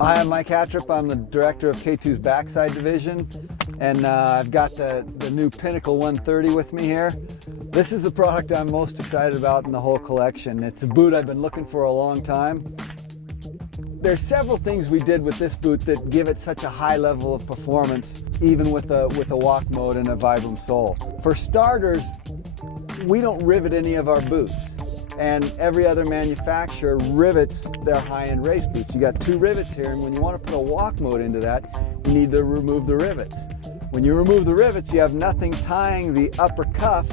Hi, I'm Mike Hattrup. I'm the director of K2's backside division, and I've got the new Pinnacle 130 with me here. This is the product I'm most excited about in the whole collection. It's a boot I've been looking for a long time. There's several things we did with this boot that give it such a high level of performance, even with a walk mode and a Vibram sole. For starters, we don't rivet any of our boots. And every other manufacturer rivets their high-end race boots. You got 2 rivets here, and when you want to put a walk mode into that, you need to remove the rivets. When you remove the rivets, you have nothing tying the upper cuff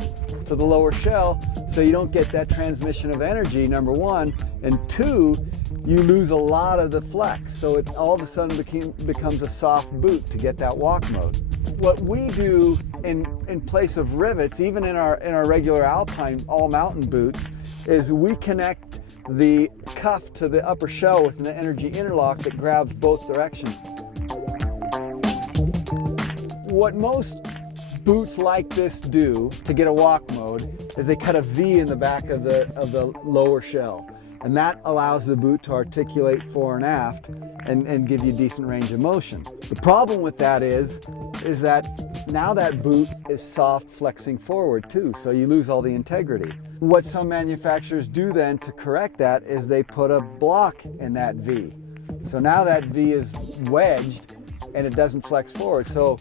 to the lower shell, so you don't get that transmission of energy, number 1. And 2, you lose a lot of the flex, so it all of a sudden becomes a soft boot to get that walk mode. What we do in place of rivets, even in our regular Alpine all-mountain boots, is we connect the cuff to the upper shell with an energy interlock that grabs both directions. What most boots like this do to get a walk mode is they cut a V in the back of the lower shell, and that allows the boot to articulate fore and aft and give you decent range of motion. The problem with that is that now that boot is soft flexing forward too, so you lose all the integrity. What some manufacturers do then to correct that is they put a block in that V. So now that V is wedged and it doesn't flex forward. So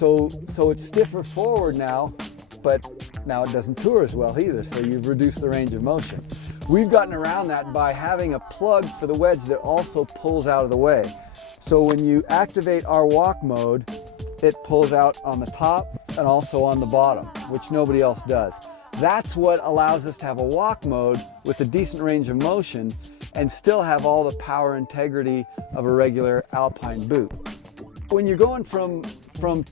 it's stiffer forward now, but now it doesn't tour as well either, so you've reduced the range of motion. We've gotten around that by having a plug for the wedge that also pulls out of the way. So when you activate our walk mode, it pulls out on the top and also on the bottom, which nobody else does. That's what allows us to have a walk mode with a decent range of motion and still have all the power integrity of a regular Alpine boot. When you're going from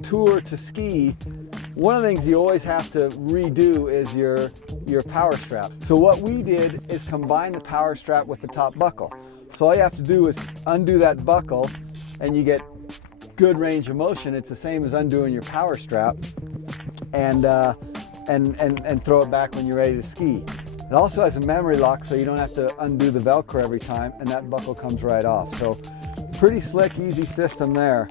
tour to ski, one of the things you always have to redo is your power strap. So what we did is combine the power strap with the top buckle. So all you have to do is undo that buckle and you get good range of motion. It's the same as undoing your power strap, and throw it back when you're ready to ski. It also has a memory lock, so you don't have to undo the Velcro every time, and that buckle comes right off. So pretty slick, easy system there.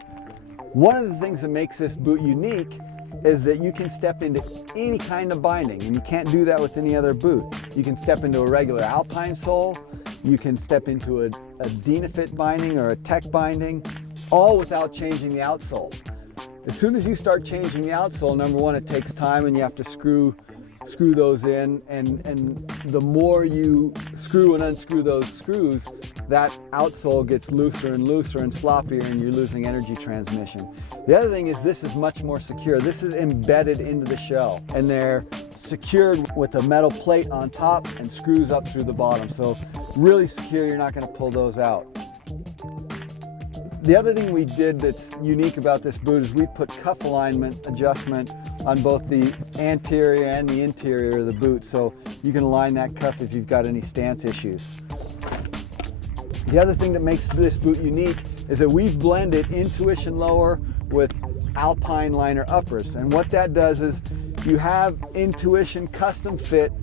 One of the things that makes this boot unique is that you can step into any kind of binding, and you can't do that with any other boot. You can step into a regular Alpine sole, you can step into a Dynafit binding or a Tech binding, all without changing the outsole. As soon as you start changing the outsole, number 1, it takes time and you have to screw those in, and the more you screw and unscrew those screws, that outsole gets looser and looser and sloppier, and you're losing energy transmission. The other thing is this is much more secure. This is embedded into the shell, and they're secured with a metal plate on top and screws up through the bottom. So really secure, you're not going to pull those out. The other thing we did that's unique about this boot is we put cuff alignment adjustment on both the anterior and the interior of the boot, so you can align that cuff if you've got any stance issues. The other thing that makes this boot unique is that we've blended Intuition lower with Alpine liner uppers, and what that does is you have Intuition custom fit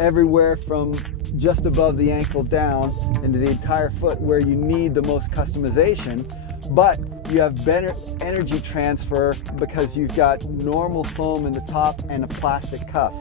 everywhere from just above the ankle down into the entire foot where you need the most customization, but you have better energy transfer because you've got normal foam in the top and a plastic cuff.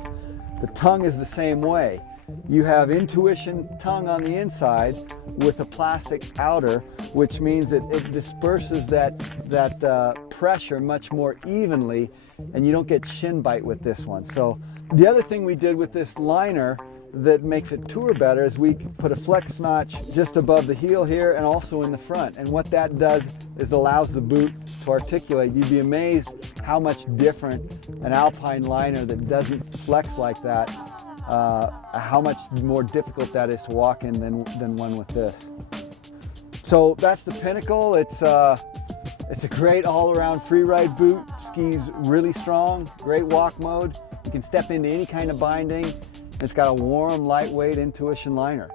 The tongue is the same way. You have Intuition tongue on the inside with a plastic outer, which means that it disperses that pressure much more evenly, and you don't get shin bite with this one. So the other thing we did with this liner that makes it tour better is we put a flex notch just above the heel here and also in the front, and what that does is allows the boot to articulate. You'd be amazed how much different an Alpine liner that doesn't flex like that, how much more difficult that is to walk in than one with this. So that's the Pinnacle. It's a great all-around Freeride boot. Skis really strong, great walk mode. You can step into any kind of binding. It's got a warm, lightweight Intuition liner.